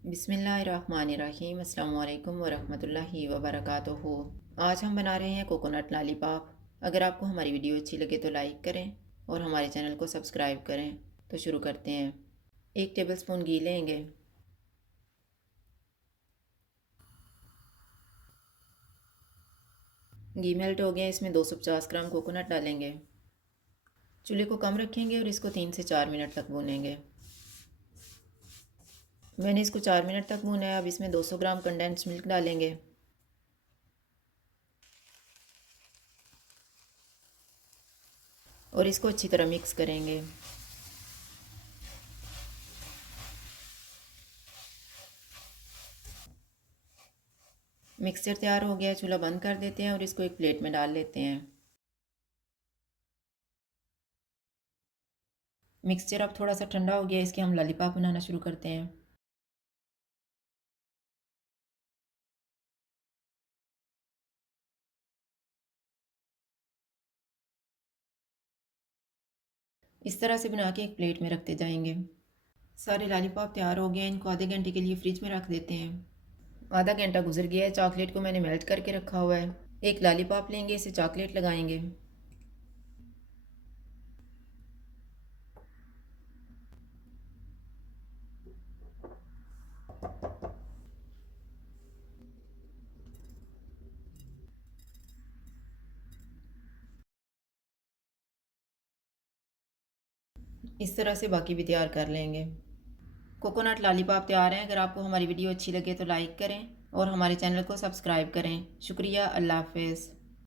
बिस्मिल्लाहिर्रहमानिर्रहीम अस्सलाम वालेकुम वरहमतुल्लाहि वबरकातुहू। आज हम बना रहे हैं कोकोनट लॉलीपॉप। अगर आपको हमारी वीडियो अच्छी लगे तो लाइक करें और हमारे चैनल को सब्सक्राइब करें। तो शुरू करते हैं। 1 टेबलस्पून घी लेंगे। घी मेल्ट हो गया, इसमें 250 ग्राम कोकोनट डालेंगे। चूल्हे को कम रखेंगे और इसको 3 से 4 मिनट तक भूनेंगे। मैंने इसको 4 मिनट तक भूना है। अब इसमें 200 ग्राम कंडेंस मिल्क डालेंगे और इसको अच्छी तरह मिक्स करेंगे। मिक्सचर तैयार हो गया, चूल्हा बंद कर देते हैं और इसको एक प्लेट में डाल लेते हैं। मिक्सचर अब थोड़ा सा ठंडा हो गया, इसके हम लॉलीपॉप बनाना शुरू करते हैं। इस तरह से बना के एक प्लेट में रखते जाएंगे। सारे लॉलीपॉप तैयार हो गए हैं, इनको आधे घंटे के लिए फ्रिज में रख देते हैं। आधा घंटा गुजर गया है। चॉकलेट को मैंने मेल्ट करके रखा हुआ है। एक लॉलीपॉप लेंगे, इसे चॉकलेट लगाएंगे। इस तरह से बाकी भी तैयार कर लेंगे। कोकोनट लॉलीपॉप तैयार हैं। अगर आपको हमारी वीडियो अच्छी लगे तो लाइक करें और हमारे चैनल को सब्सक्राइब करें। शुक्रिया। अल्लाह हाफ़िज़।